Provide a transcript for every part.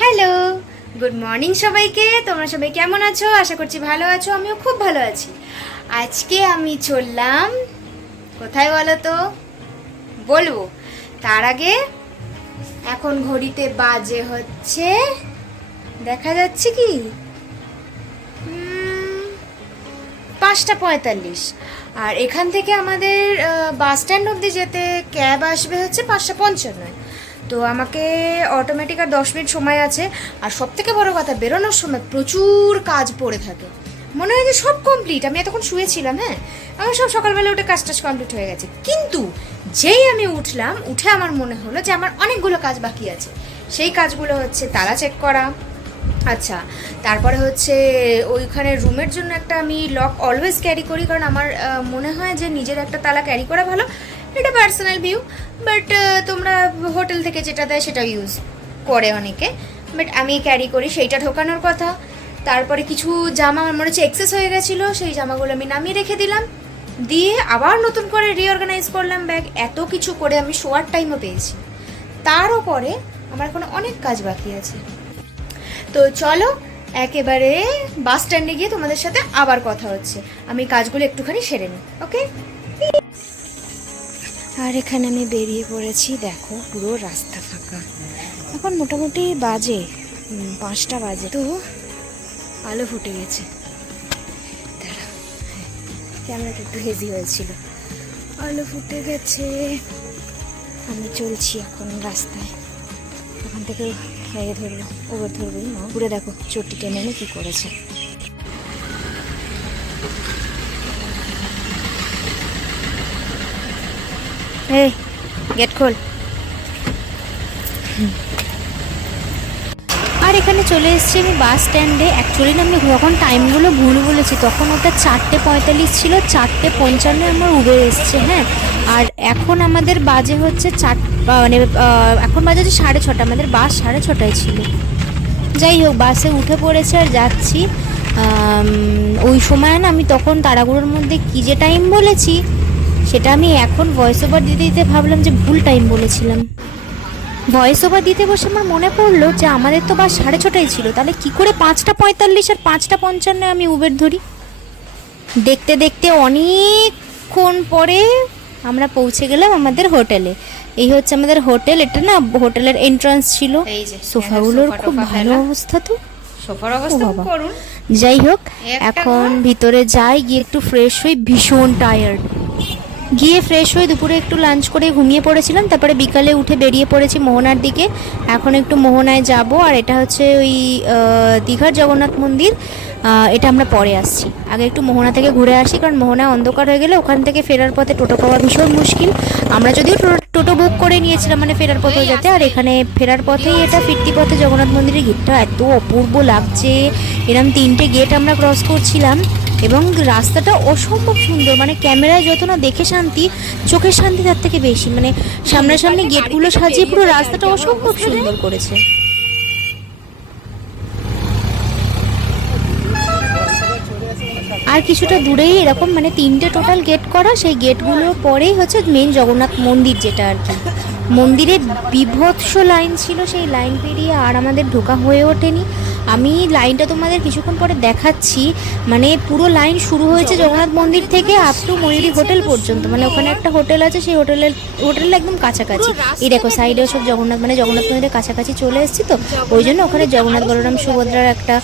Hello good morning সবাইকে। তোমরা সবাই কেমন আছো? আশা করছি ভালো আছো। আমিও খুব ভালো আছি। আজকে আমি চললাম, কোথায় বলো তো বলব। তার আগে এখন ঘড়িতে বাজে হচ্ছে, দেখা যাচ্ছে কি? পাঁচটা পঁয়তাল্লিশ। আর এখান থেকে আমাদের বাস স্ট্যান্ড অবধি যেতে ক্যাব আসবে হচ্ছে পাঁচটা পঞ্চান্নয় তো আমাকে অটোমেটিক আর দশ মিনিট সময় আছে। আর সব থেকে বড় কথা, বেরোনোর সময় প্রচুর কাজ পড়ে থাকে। মনে হয় যে সব কমপ্লিট আমি এতক্ষণ শুয়েছিলাম হ্যাঁ? আমার সব সকালবেলা উঠে কাজ টাজ কমপ্লিট হয়ে গেছে। কিন্তু যেই আমি উঠলাম, উঠে আমার মনে হলো যে আমার অনেকগুলো কাজ বাকি আছে। সেই কাজগুলো হচ্ছে তালা চেক করা। আচ্ছা তারপরে হচ্ছে ওইখানে রুমের জন্য একটা আমি লক অলওয়েজ ক্যারি করি। কারণ আমার মনে হয় যে নিজের একটা তালা ক্যারি করা ভালো। এটা পার্সোনাল ভিউ বাট তোমরা হোটেল থেকে যেটা দেয় সেটা ইউজ করে অনেকে। বাট আমি ক্যারি করি, সেইটা ঢোকানোর কথা। তারপরে কিছু জামা আমার মনে হচ্ছে এক্সেস হয়ে গেছিল, সেই জামাগুলো আমি নামিয়ে রেখে দিলাম। দিয়ে আবার নতুন করে রিঅর্গানাইজ করলাম ব্যাগ এত কিছু করে আমি শোয়ার টাইমও পেয়েছি। তারও পরে আমার এখন অনেক কাজ বাকি আছে। তো চলো, একেবারে বাস স্ট্যান্ডে গিয়ে তোমাদের সাথে আবার কথা হচ্ছে। আমি কাজগুলো একটুখানি সেরে নিই ওকে আর এখানে আমি বেরিয়ে পড়েছি, দেখো পুরো রাস্তা ফাঁকা। এখন মোটামুটি বাজে পাঁচটা বাজে, তো আলো ফুটে গেছে। ক্যামেরাটা একটু হেজি হয়েছিল। আলো ফুটে গেছে। আমি চলছি এখন রাস্তায়। ওখান থেকে ধরলো ওভার ধরবো ঘুরে দেখো চটি টেনে কী করেছে। এই, গেট খোল। আর এখানে চলে এসেছি আমি বাস স্ট্যান্ডে। অ্যাকচুয়ালি না, আমি যখন টাইমগুলো ভুল বলেছি, তখন ওটা চারটে পঁয়তাল্লিশ ছিল, চারটে পঞ্চান্ন আমার উবের এসছে হ্যাঁ। আর এখন আমাদের বাজে হচ্ছে চার মানে এখন বাজে হচ্ছে সাড়ে ছটা, আমাদের বাস সাড়ে ছটায় ছিল। যাই হোক, বাসে উঠে পড়েছে আর যাচ্ছি। ওই সময় না, আমি তখন তাড়াগুড়োর মধ্যে কী যে টাইম বলেছি সেটা আমি এখন ভয়েস ওভার দিতে দিতে ভাবলাম যে ভুল টাইম বলেছিলাম। ভয়েস ওভার দিতে বসে আমার মনে পড়ল যে আমাদের তো বাস সাড়ে ছটাই ছিল তাহলে কি করে পাঁচটা পঁয়তাল্লিশ আর পাঁচটা পঞ্চান্ন আমি উবের ধরি? দেখতে দেখতে অনেকক্ষণ পরে আমরা পৌঁছে গেলাম আমাদের হোটেলে এই হচ্ছে আমাদের হোটেল এটা না হোটেলের এন্ট্রান্স ছিল। সোফাগুলোর খুব ভালো অবস্থা তো। যাই হোক এখন ভিতরে যাই গিয়ে একটু ফ্রেশ হই ভীষণ টায়ার্ড গিয়ে ফ্রেশ হয়ে দুপুরে একটু লাঞ্চ করে ঘুমিয়ে পড়েছিলাম। তারপরে বিকালে উঠে বেরিয়ে পড়েছি মোহনার দিকে। এখন একটু মোহনায় যাব। আর এটা হচ্ছে ওই দীঘার জগন্নাথ মন্দির। এটা আমরা পরে আসছি। আগে একটু মোহনা থেকে ঘুরে আসি কারণ মোহনা অন্ধকার হয়ে গেলে ওখান থেকে ফেরার পথে টোটো পাওয়া ভীষণ মুশকিল। আমরা যদিও টোটো বুক করে নিয়েছিলাম মানে ফেরার পথে যেতে আর এখানে ফেরার পথেই এটা ফিরতি পথে জগন্নাথ মন্দিরের গেটটা এত অপূর্ব লাগছে। এরম তিনটে গেট আমরা ক্রস করছিলাম এবং রাস্তাটা অসম্ভব সুন্দর মানে ক্যামেরায় যত না দেখে শান্তি চোখের শান্তি তার থেকে বেশি। মানে সামনাসামনি গেটগুলো সাজিয়ে পুরো রাস্তাটা অসম্ভব সুন্দর করেছে। আর কিছুটা দূরেই এরকম মানে তিনটে টোটাল গেট করা, সেই গেটগুলোর পরেই হচ্ছে মেন জগন্নাথ মন্দির যেটা আর কি। মন্দিরের বিভৎস লাইন ছিল সেই লাইন পেরিয়ে আর আমাদের ঢোকা হয়ে ওঠেনি। আমি লাইনটা তোমাদের কিছুক্ষণ পরে দেখাচ্ছি। মানে পুরো লাইন শুরু হয়েছে জগন্নাথ মন্দির থেকে আপ টু ময়ূরী হোটেল পর্যন্ত। মানে ওখানে একটা হোটেল আছে, সেই হোটেলের, হোটেল একদম কাছাকাছি। এই দেখো সাইডে সব জগন্নাথ মানে জগন্নাথ মন্দিরের কাছাকাছি চলে এসেছি তো। ওই জন্য ওখানে জগন্নাথ বলরাম সুভদ্রার একটা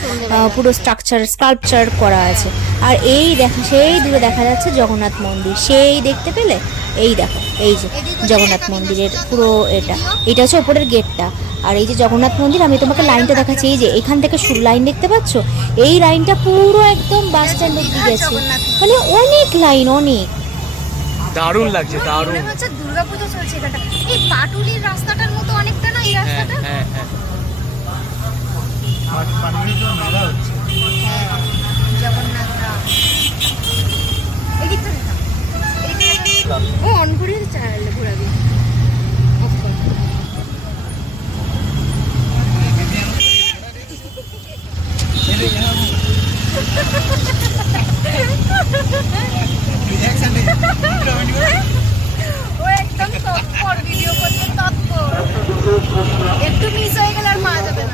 পুরো স্ট্রাকচার স্কাল্পচার করা আছে। আর এই দেখা, সেই দূরে দেখা যাচ্ছে জগন্নাথ মন্দির। সেই দেখতে পেলে? এই দেখো। এই যে জগন্নাথ মন্দিরের পুরো এটা। এটা হচ্ছে ওপরের গেটটা। আর এই যে জগন্নাথ মন্দির আমি তোমাকে লাইনটা দেখাচ্ছি। এই যে এখান থেকে শুরু লাইন দেখতে পাচ্ছ? এই লাইনটা পুরো একদম বাস স্ট্যান্ড অব্দি গেছে মানে অনেক লাইন অনেক। দারুণ লাগছে দারুণ। মনে হচ্ছে দুর্গাপুজো চলছে এখানটা। এই পাটুলির রাস্তাটার মতো অনেকটা না এই হ্যাঁ রাস্তাটা? হ্যাঁ হ্যাঁ। জগন্নাথ ধাম এদিকটা দেখাও এদিকটা ও অন করে ঘোরাবি ও একদম তৎপর ভিডিও করতে তৎপর একটু মিস হয়ে গেলে আর মা যাবে না।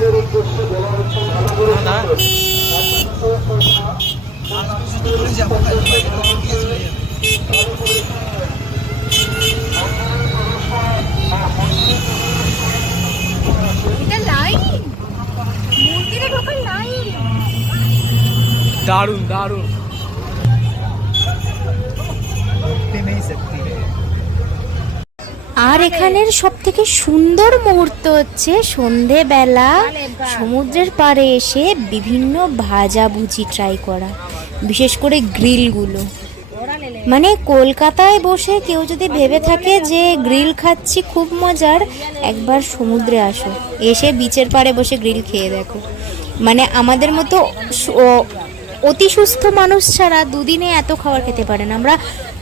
দারুণ দারুণ। আর এখানের সব থেকে সুন্দর মুহূর্ত হচ্ছে সন্ধেবেলা। সমুদ্রের পাড়ে এসে বিভিন্ন ভাজাভুজি ট্রাই করা, বিশেষ করে গ্রিলগুলো। মানে কলকাতায় বসে কেউ যদি ভেবে থাকে যে গ্রিল খাচ্ছি খুব মজার, একবার সমুদ্রে আসো। এসে বিচের পাড়ে বসে গ্রিল খেয়ে দেখো। মানে আমাদের মতো অতি সুস্থ মানুষ ছাড়া দুদিনে এত খাবার খেতে পারে না আমরা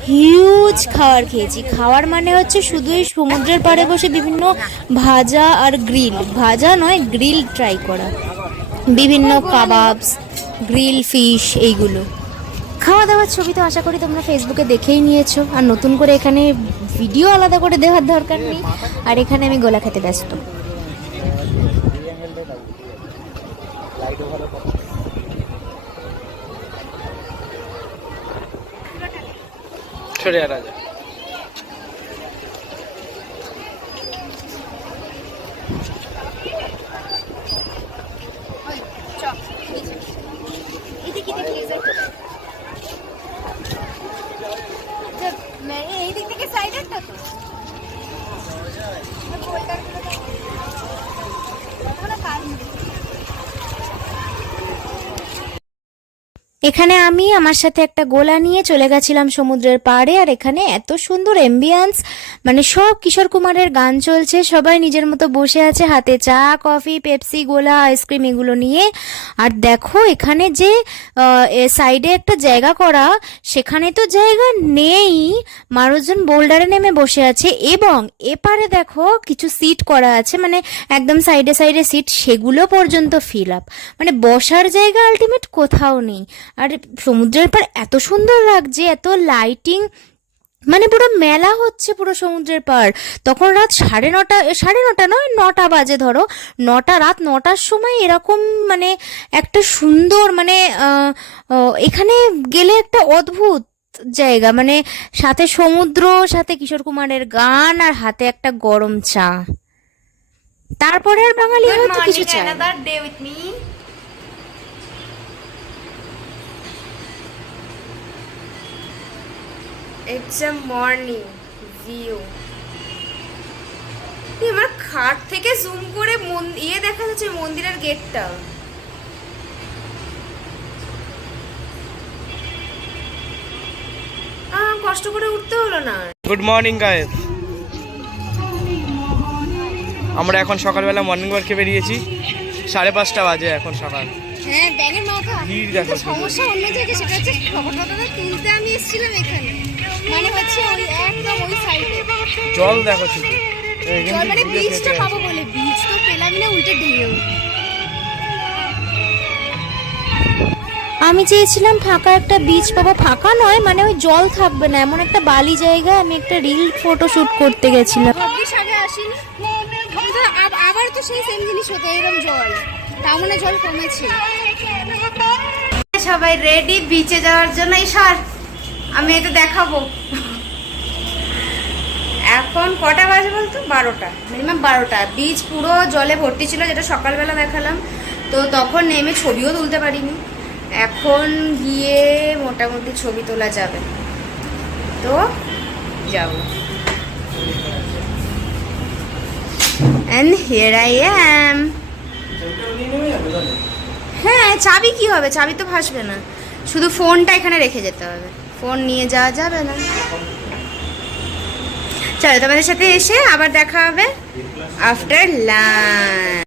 হিউজ খাবার খেয়েছি। খাওয়ার মানে হচ্ছে শুধুই সমুদ্রের পাড়ে বসে বিভিন্ন ভাজা আর গ্রিল ভাজা নয় গ্রিল ট্রাই করা। বিভিন্ন কাবাবস গ্রিল ফিশ এইগুলো। খাওয়া দাওয়ার ছবি তো আশা করি তোমরা ফেসবুকে দেখেই নিয়েছো। আর নতুন করে এখানে ভিডিও আলাদা করে দেওয়ার দরকার নেই। আর এখানে আমি গোলা খেতে ব্যস্ত। সরে আর রাজা এই দিক থেকে সাইডেরটা তো এখানে আমি আমার সাথে একটা গোলা নিয়ে চলে গেছিলাম সমুদ্রের পাড়ে, আর এখানে এত সুন্দর এম্বিয়েন্স মানে সব কিশোর কুমারের গান চলছে, সবাই নিজের মতো বসে আছে, হাতে চা, কফি, পেপসি, গোলা, আইসক্রিম এগুলো নিয়ে। আর দেখো এখানে যে সাইডে একটা জায়গা করা, সেখানে তো জায়গা নেই। মানুষজন বোল্ডারে নেমে বসে আছে এবং এপারে দেখো কিছু সিট করা আছে মানে একদম সাইডে সাইডে সিট সেগুলো পর্যন্ত ফিল আপ মানে বসার জায়গা আলটিমেট কোথাও নেই। আর সমুদ্রের পার এত সুন্দর লাগছে এত লাইটিং মানে পুরো মেলা হচ্ছে পুরো সমুদ্রের পার তখন রাত সাড়ে নটা এ, সাড়ে নটা নয় নটা বাজে ধরো। নটা রাত নটার সময় এরকম মানে একটা সুন্দর মানে এখানে গেলে একটা অদ্ভুত জায়গা। মানে সাথে সমুদ্র সাথে কিশোর কুমারের গান আর হাতে একটা গরম চা। তারপরে আর বাঙালি হয়তো কিছু চায় না। another day with me. It's a morning view. এই আমার খাট থেকে জুম করে ইয়ে দেখা যাচ্ছে মন্দিরের গেটটা কষ্ট করে উঠতে হলো না গুড মর্নিং গায়েস আমরা এখন সকালবেলা মর্নিং ওয়ার্কে বেরিয়েছি সাড়ে পাঁচটা বাজে এখন সকাল হ্যাঁ ব্যাগের মাথা। সমস্যা অন্য জায়গায় সেটা হচ্ছে খবর তুলতে আমি এসেছিলাম এখানে মানে হচ্ছে ওই একদম ওই সাইডে জল দেখো শুধু। জল মানে বীজটা পাবো বলে। বীজ তো পেলাম না উল্টে ঢেউ। আমি চেয়েছিলাম ফাঁকা একটা বিচ পাবো। ফাঁকা নয় মানে ওই জল থাকবে না। এমন একটা বালি জায়গায় আমি একটা রিল ফটো শুট করতে গেছিলাম। ভাগ্যিস আগে আসিনি। আবার তো সেই সেম জিনিস হতো এরকম জল। তার মানে জল কমেছে। সবাই রেডি বিচে যাওয়ার জন্য এই সার আমি এটা দেখাবো। এখন কটা বাজে বলতো? বারোটা। মিনিমাম বারোটা। বীজ পুরো জলে ভর্তি ছিল, যেটা সকালবেলা দেখালাম। তো তখন নেমে ছবিও তুলতে পারিনি। এখন গিয়ে মোটামুটি ছবি তোলা যাবে। তো যাব। অ্যান্ড আই অ্যাম হ্যাঁ চাবি কি হবে? চাবি তো ভাসবে না। শুধু ফোনটা এখানে রেখে যেতে হবে। ফোন নিয়ে যাওয়া যাবে না। চলো তোমাদের সাথে এসে আবার দেখা হবে আফটার লাঞ্চ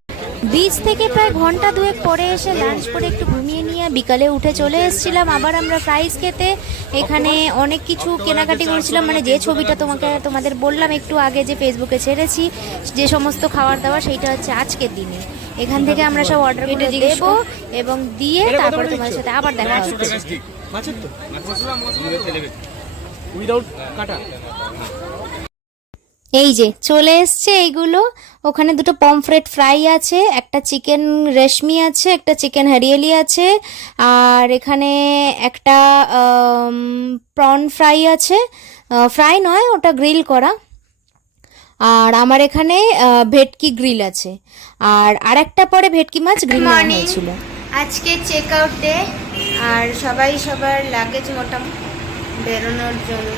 বিচ থেকে প্রায় ঘণ্টা দুয়েক পরে এসে লাঞ্চ করে একটু ঘুমিয়ে নিয়ে বিকালে উঠে চলে এসেছিলাম। আবার আমরা ফ্রাইস খেতে। এখানে অনেক কিছু কেনাকাটি করেছিলাম। মানে যে ছবিটা তোমাকে তোমাদের বললাম একটু আগে যে ফেসবুকে ছেড়েছি যে সমস্ত খাবার দাবার সেইটা হচ্ছে আজকের দিনে। এখান থেকে আমরা সব অর্ডার করে। দেবো এবং দিয়ে তারপরে তোমাদের সাথে আবার দেখা হচ্ছে মাছের তো। উইদাউট কাটা। এই যে চলে এসছে এইগুলো ওখানে দুটো পমফ্রেট ফ্রাই আছে একটা চিকেন রেশমি আছে একটা চিকেন হারিয়ালি আছে আর এখানে একটা প্রন ফ্রাই আছে। ফ্রাই নয় ওটা গ্রিল করা। আর আমার এখানে ভেটকি গ্রিল আছে। আর আরেকটা পরে ভেটকি মাছ গ্রিল. হয়েছিল। আজকে চেক আউট ডে আর সবাই সবার লাগেজ মোটামুটি বেরোনোর জন্য।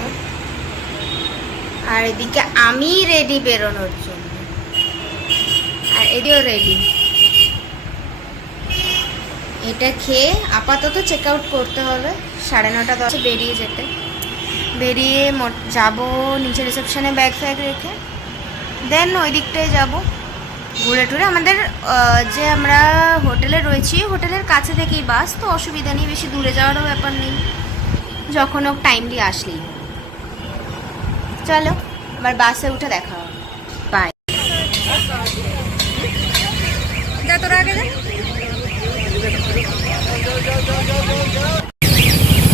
আর এদিকে আমি রেডি বেরোনোর জন্য। আর এদিও রেডি এটা খেয়ে আপাতত চেক আউট করতে হবে। সাড়ে নটা দশে বেরিয়ে যেতে। বেরিয়ে যাব নিচে রিসেপশনে ব্যাগ ফ্যাগ রেখে। দেন ওই দিকটায় যাব। ঘুরে টুরে আমাদের যে আমরা হোটেলে রয়েছি, হোটেলের কাছে থেকেই বাস, তো অসুবিধা নেই, বেশি দূরে যাওয়ারও ব্যাপার নেই, যখন হোক টাইমলি আসলেই। চলো, আবার বাসে উঠে দেখা হবে। বাই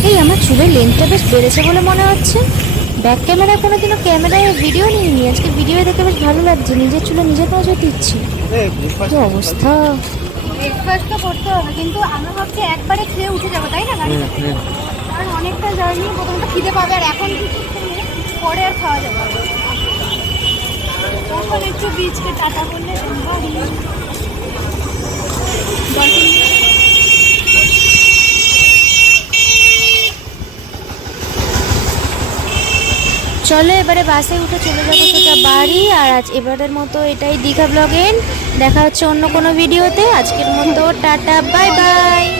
এই, আমার চুলের লেন্থটা বেশ বেড়েছে বলে মনে হচ্ছে। ব্যাক ক্যামেরায় কোনোদিনও ক্যামেরায় ভিডিও নিইনি। আজকে ভিডিও দেখে বেশ ভালো লাগছে। নিজের চুলে নিজের নজর দিচ্ছি। কি অবস্থা? ব্রেকফাস্ট তো করতে হবে কিন্তু আমরা ভাবছি একবারে খেয়ে উঠে যাব তাই না গাড়িতে কারণ অনেকটা জার্নি প্রথমত খিদে পাবে আর এখন কিছু পরে আর খাওয়া যাবে না। তখন একটু বীজকে টাটা করলে চলো এবারে বাসে উঠে চলে যাব সেটা বাড়ি, আর আজ এবারের মতো এটাই দীঘা ব্লগেন দেখা হচ্ছে অন্য কোনো ভিডিওতে আজকের মতো টাটা বাই বাই